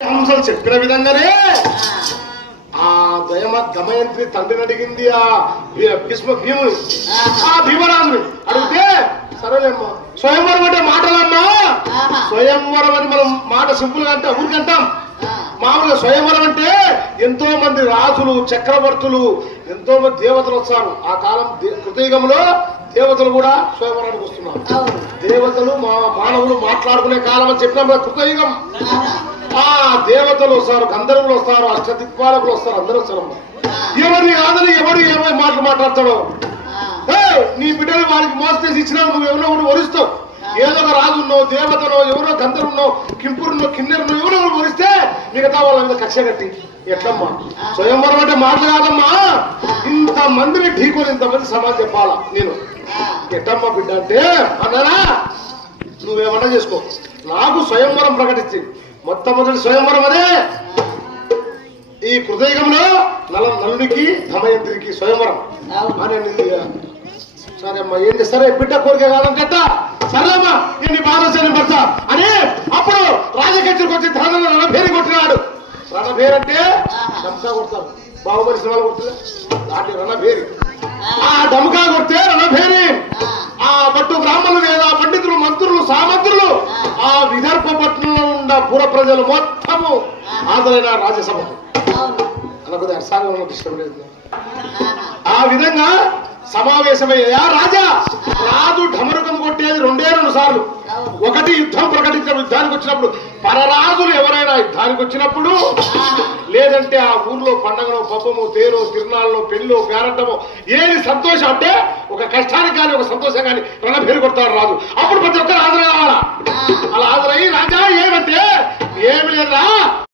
హంసలు చెప్పిన విధంగానే ఆ దయమ దమయంత్రి తండ్రిని అడిగింది ఆ భీష్మ భీముని. ఆ భీమరాజుని అడిగితే సరేలేమ్మా స్వయంవరం అంటే మాటలమ్మా. స్వయంవరం అని మనం మాట సింపుల్గా అంటే. ఊరికంటాం మామూలుగా స్వయంవరం అంటే ఎంతో మంది రాజులు చక్రవర్తులు ఎంతో మంది దేవతలు వస్తారు. ఆ కాలం కృతయుగంలో దేవతలు కూడా స్వయంవరానికి వస్తున్నారు. దేవతలు మా మానవులు మాట్లాడుకునే కాలం అని చెప్పినాం కృతయుగం. ఆ దేవతలు వస్తారు గంధర్వులు వస్తారు అష్టదిక్పాలకులు వస్తారు అందరూ వస్తారు ఎవరిని కాదని ఎవడు ఏమై మాటలు మాట్లాడతాడో? నీ బిడ్డలు వారికి మోసం చేసి ఇచ్చినావు నువ్వు ఎవరో ఒకటి వరిస్తావు. ఏదో ఒక రాజు ఉన్నావు దేవతనో ఎవరో గంధర్వున్నో కింపురున్నో కిన్నెరున్నో ఎవరో ఒకటి వరిస్తే మిగతా వాళ్ళ మీద కక్ష కట్టి ఎట్లమ్మా? స్వయంవరం అంటే మాటలు కాదమ్మా. ఇంత మందిని ఢీకొని ఇంతమంది సమాజం చెప్పాలా నేను? ఎట్టమ్మా బిడ్డ అంటే అన్నారా నువ్వేమన్నా చేసుకో. నాకు స్వయంవరం ప్రకటించి. మొట్టమొదటి స్వయంవరం అదే. ఈ హృదయంలో నల నలునికి దమయంత్రికి స్వయంవరం. అని సరే అమ్మా ఏం చేస్తారా? బిడ్డ కోరిక కాదంట సరేమ్మా నేను నీ బాధ సరే పడతా. అని అప్పుడు రాజకీయకి వచ్చి ధనం రణభేరి కొట్టినాడు. రణభేరి అంటే డమ్కా కొడతారు. బాహుబలి సినిమాలు కొడుతుంది? దాటి రణభేరి ఆ. డమ్కా కొడితే రణభేరి పుర ప్రజలు మొత్తము హాజరైన రాజ్యసభకు అర్సాంగంలో లేదు. ఆ విధంగా సమావేశమయ్యా రాజా? రాజు ఢమరుకం కొట్టేది రెండే రెండు సార్లు. ఒకటి యుద్ధం ప్రకటించిన యుద్ధానికి వచ్చినప్పుడు పరరాజులు ఎవరైనా యుద్ధానికి వచ్చినప్పుడు లేదంటే ఆ ఊర్లో పండగలో పబ్బము తేరో తిరునాళ్ళలో పెళ్ళో పేరంటమో ఏది సంతోషం అంటే ఒక కష్టానికి కానీ ఒక సంతోషం కానీ రణ పేరు కొడతాడు రాజు. అప్పుడు ప్రతి ఒక్కరు హాజరు కావాలా?